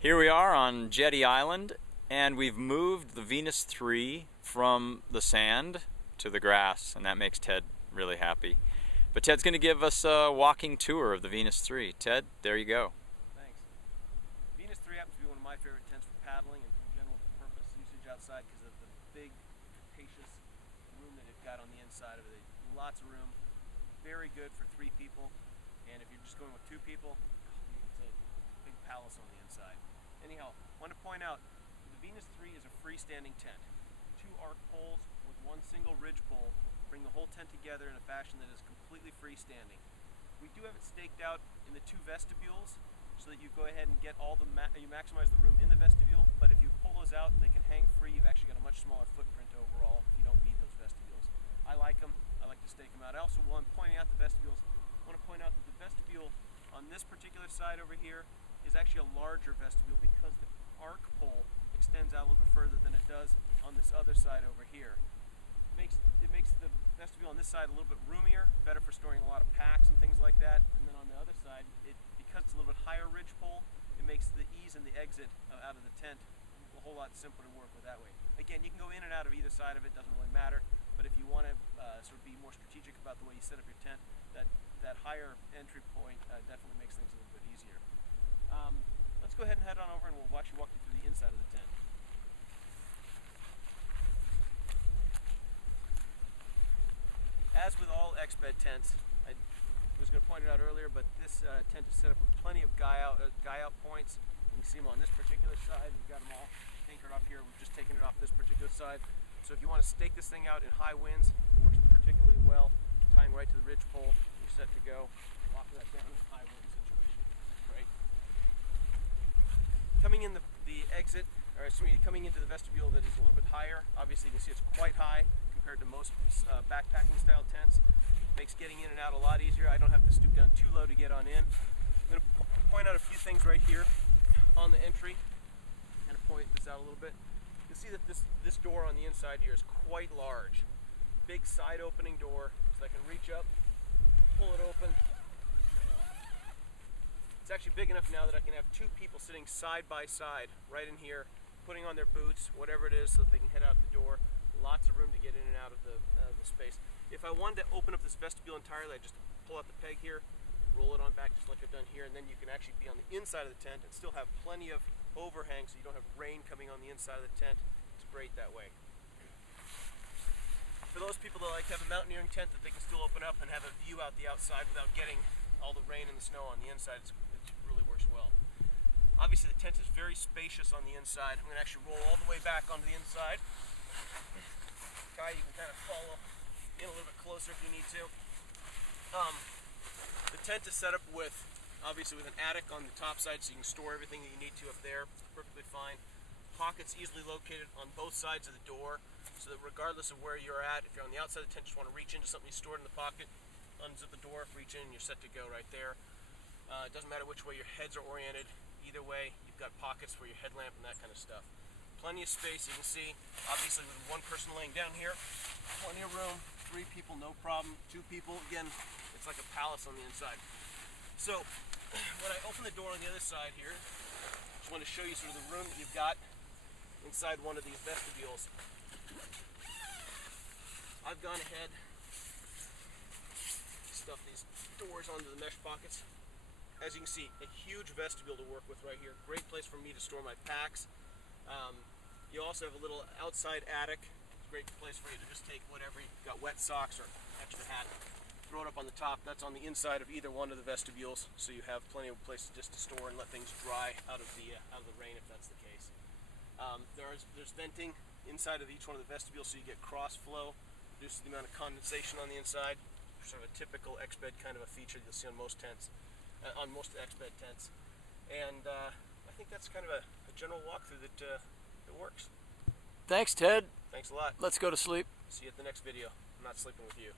Here we are on Jetty Island, and we've moved the Venus III from the sand to the grass, and that makes Ted really happy. But Ted's going to give us a walking tour of the Venus III. Ted, there you go. Thanks. Venus III happens to be one of my favorite tents for paddling and for general purpose usage outside because of the big, capacious room that they've got on the inside of it. Lots of room, very good for 3 people, and if you're just going with 2 people, it's a big palace on the inside. Anyhow, I want to point out the Venus III is a freestanding tent. 2 arc poles with 1 single ridge pole bring the whole tent together in a fashion that is completely freestanding. We do have it staked out in the 2 vestibules so that you go ahead and get all the you maximize the room in the vestibule, but if you pull those out, they can hang free. You've actually got a much smaller footprint overall if you don't need those vestibules. I like them. I like to stake them out. I also, while I'm pointing out the vestibules, I want to point out that the vestibule on this particular side over here is actually a larger vestibule because the arc pole extends out a little bit further than it does on this other side over here. It makes the vestibule on this side a little bit roomier, better for storing a lot of packs and things like that. And then on the other side, because it's a little bit higher ridge pole, it makes the ease and the exit out of the tent a whole lot simpler to work with that way. Again, you can go in and out of either side of it, doesn't really matter. But if you want to sort of be more strategic about the way you set up your tent, that higher entry point definitely makes things a little bit easier. Let's go ahead and head on over and we'll walk you through the inside of the tent. As with all Exped tents, I was going to point it out earlier, but this tent is set up with plenty of guy out points. You can see them on this particular side. We've got them all anchored off here. We've just taken it off this particular side. So if you want to stake this thing out in high winds, it works particularly well, tying right to the ridge pole. You're set to go. Lock that down in a high wind situation. Right. Coming in coming into the vestibule that is a little bit higher. Obviously, you can see it's quite high compared to most backpacking style tents. Makes getting in and out a lot easier. I don't have to stoop down too low to get on in. I'm going to point out a few things right here on the entry. I'm going to point this out a little bit. You can see that this door on the inside here is quite large. Big side opening door, so I can reach up, pull it open. It's actually big enough now that I can have 2 people sitting side by side right in here, putting on their boots, whatever it is, so that they can head out the door. Lots of room to get in and out of the space. If I wanted to open up this vestibule entirely, I just pull out the peg here, roll it on back just like I've done here, and then you can actually be on the inside of the tent and still have plenty of overhang so you don't have rain coming on the inside of the tent. It's great that way. For those people that like to have a mountaineering tent that they can still open up and have a view out the outside without getting all the rain and the snow on the inside, it really works well. Obviously the tent is very spacious on the inside. I'm going to actually roll all the way back onto the inside. Guy, you can kind of follow in a little bit closer if you need to. The tent is set up obviously with an attic on the top side so you can store everything that you need to up there. Perfectly fine. Pockets easily located on both sides of the door so that regardless of where you're at, if you're on the outside of the tent, you just want to reach into something stored in the pocket, unzip the door, reach in, and you're set to go right there. It doesn't matter which way your heads are oriented. Either way, you've got pockets for your headlamp and that kind of stuff. Plenty of space, you can see, obviously with 1 person laying down here, plenty of room, 3 people, no problem, 2 people, again, it's like a palace on the inside. So, when I open the door on the other side here, I just want to show you sort of the room that you've got inside one of these vestibules. I've gone ahead, stuff these doors onto the mesh pockets. As you can see, a huge vestibule to work with right here. Great place for me to store my packs. You also have a little outside attic. It's a great place for you to just take whatever you've got, wet socks or extra hat, throw it up on the top. That's on the inside of either one of the vestibules, so you have plenty of places just to store and let things dry out of the rain if that's the case. There's venting inside of each one of the vestibules, so you get cross flow, reduces the amount of condensation on the inside. Sort of a typical Exped kind of a feature you'll see on most tents, on most Exped tents. And I think that's kind of a general walkthrough that works. Thanks, Ted. Thanks a lot. Let's go to sleep. See you at the next video. I'm not sleeping with you.